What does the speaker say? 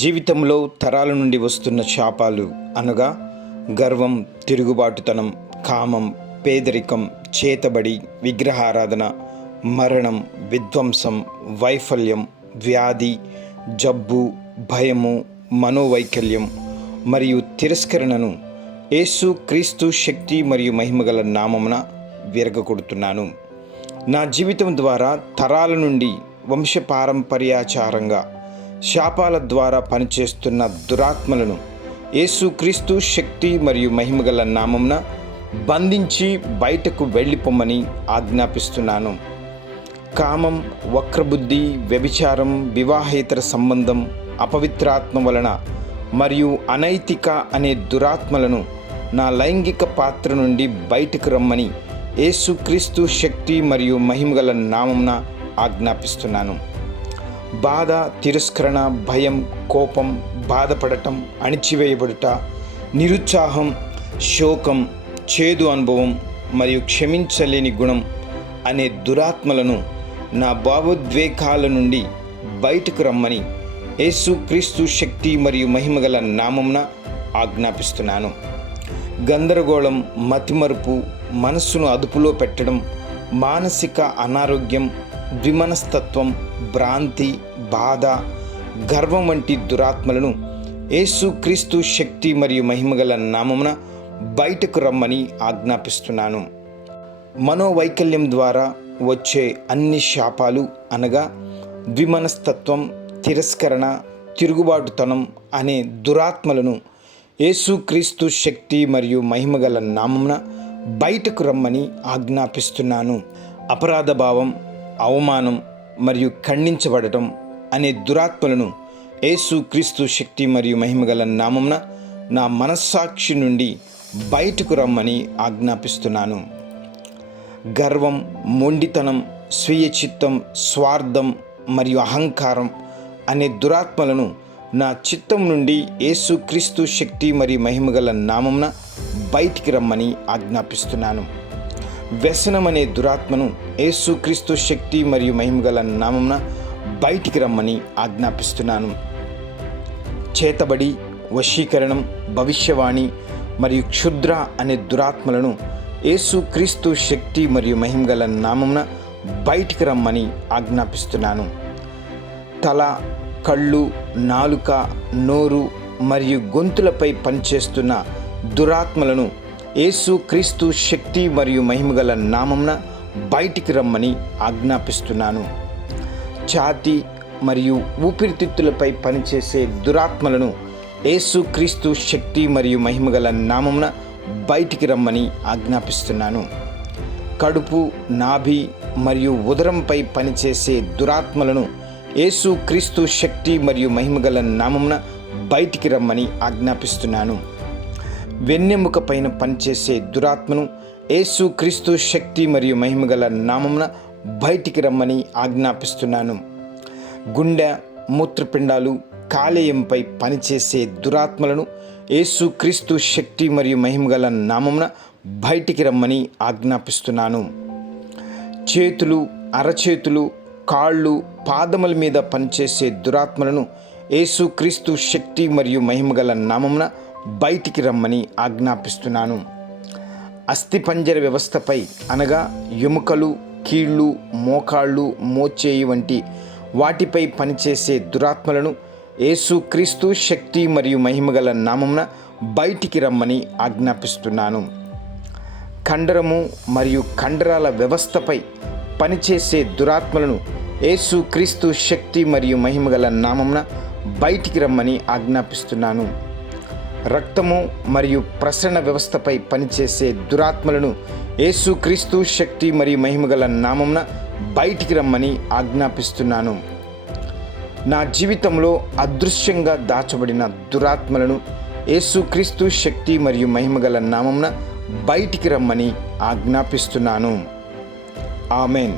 జీవితంలో తరాల నుండి వస్తున్న శాపాలు అనగా గర్వం, తిరుగుబాటుతనం, కామం, పేదరికం, చేతబడి, విగ్రహారాధన, మరణం, విధ్వంసం, వైఫల్యం, వ్యాధి, జబ్బు, భయము, మనోవైకల్యం మరియు తిరస్కరణను యేసు క్రీస్తు శక్తి మరియు మహిమగల నామమున విరగకొడుతున్నాను. నా జీవితం ద్వారా తరాల నుండి వంశపారంపర్యాచారంగా శాపాల ద్వారా పనిచేస్తున్న దురాత్మలను యేసుక్రీస్తు శక్తి మరియు మహిమగల నామమున బంధించి బయటకు వెళ్ళిపోమ్మని ఆజ్ఞాపిస్తున్నాను. కామం, వక్రబుద్ధి, వ్యభిచారం, వివాహేతర సంబంధం, అపవిత్రాత్మ వలన మరియు అనైతిక అనే దురాత్మలను నా లైంగిక పాత్ర నుండి బయటకు రమ్మని యేసుక్రీస్తు శక్తి మరియు మహిమగల నామమున ఆజ్ఞాపిస్తున్నాను. బాధ, తిరస్కరణ, భయం, కోపం, బాధపడటం, అణిచివేయబడుట, నిరుత్సాహం, శోకం, చేదు అనుభవం మరియు క్షమించలేని గుణం అనే దురాత్మలను నా భావోద్వేగాల నుండి బయటకు రమ్మని యేసుక్రీస్తు శక్తి మరియు మహిమగల నామమున ఆజ్ఞాపిస్తున్నాను. గందరగోళం, మతిమరుపు, మనస్సును అదుపులో పెట్టడం, మానసిక అనారోగ్యం, ద్విమనస్తత్వం, భ్రాంతి, బాధ, గర్వం వంటి దురాత్మలను యేసుక్రీస్తు శక్తి మరియు మహిమగల నామమున బయటకు రమ్మని ఆజ్ఞాపిస్తున్నాను. మనోవైకల్యం ద్వారా వచ్చే అన్ని శాపాలు అనగా ద్విమనస్తత్వం, తిరస్కరణ, తిరుగుబాటుతనం అనే దురాత్మలను యేసుక్రీస్తు శక్తి మరియు మహిమగల నామమున బయటకు రమ్మని ఆజ్ఞాపిస్తున్నాను. అపరాధ భావం, అవమానం మరియు ఖండించబడటం అనే దురాత్మలను యేసుక్రీస్తు శక్తి మరియు మహిమగల నామమున నా మనస్సాక్షి నుండి బయటకు రమ్మని ఆజ్ఞాపిస్తున్నాను. గర్వం, మొండితనం, స్వీయ చిత్తం, స్వార్థం మరియు అహంకారం అనే దురాత్మలను నా చిత్తం నుండి యేసుక్రీస్తు శక్తి మరియు మహిమగల నామమున బయటికి రమ్మని ఆజ్ఞాపిస్తున్నాను. వ్యసనం అనే దురాత్మను యేసుక్రీస్తు శక్తి మరియు మహిమగల నామమున బయటికి రమ్మని ఆజ్ఞాపిస్తున్నాను. చేతబడి, వశీకరణం, భవిష్యవాణి మరియు క్షుద్ర అనే దురాత్మలను యేసుక్రీస్తు శక్తి మరియు మహిమగల నామమున బయటికి రమ్మని ఆజ్ఞాపిస్తున్నాను. తల, కళ్ళు, నాలుక, నోరు మరియు గొంతులపై పనిచేస్తున్న దురాత్మలను యేసుక్రీస్తు శక్తి మరియు మహిమగల నామమున బయటికి రమ్మని ఆజ్ఞాపిస్తున్నాను. ఛాతీ మరియు ఊపిరితిత్తులపై పనిచేసే దురాత్మలను యేసుక్రీస్తు శక్తి మరియు మహిమగల నామమున బయటికి రమ్మని ఆజ్ఞాపిస్తున్నాను. కడుపు, నాభి మరియు ఉదరంపై పనిచేసే దురాత్మలను యేసుక్రీస్తు శక్తి మరియు మహిమగల నామమున బయటికి రమ్మని ఆజ్ఞాపిస్తున్నాను. వెన్నెముక పైన పనిచేసే దురాత్మను యేసుక్రీస్తు శక్తి మరియు మహిమగల నామమున బయటికి రమ్మని ఆజ్ఞాపిస్తున్నాను. గుండె, మూత్రపిండాలు, కాలేయంపై పనిచేసే దురాత్మలను యేసుక్రీస్తు శక్తి మరియు మహిమగల నామమున బయటికి రమ్మని ఆజ్ఞాపిస్తున్నాను. చేతులు, అరచేతులు, కాళ్ళు, పాదముల మీద పనిచేసే దురాత్మలను యేసుక్రీస్తు శక్తి మరియు మహిమగల నామమున బయటికి రమ్మని ఆజ్ఞాపిస్తున్నాను. అస్థిపంజర వ్యవస్థపై అనగా ఎముకలు, కీళ్ళు, మోకాళ్ళు, మోచేయి వంటి వాటిపై పనిచేసే దురాత్మలను యేసుక్రీస్తు శక్తి మరియు మహిమగల నామమున బయటికి రమ్మని ఆజ్ఞాపిస్తున్నాను. కండరము మరియు కండరాల వ్యవస్థపై పనిచేసే దురాత్మలను యేసుక్రీస్తు శక్తి మరియు మహిమగల నామమున బయటికి రమ్మని ఆజ్ఞాపిస్తున్నాను. రక్తము మరియు ప్రసరణ వ్యవస్థపై పనిచేసే దురాత్మలను యేసుక్రీస్తు శక్తి మరియు మహిమగల నామమున బయటికి రమ్మని ఆజ్ఞాపిస్తున్నాను. నా జీవితంలో అదృశ్యంగా దాచబడిన దురాత్మలను యేసుక్రీస్తు శక్తి మరియు మహిమగల నామమున బయటికి రమ్మని ఆజ్ఞాపిస్తున్నాను. ఆమెన్.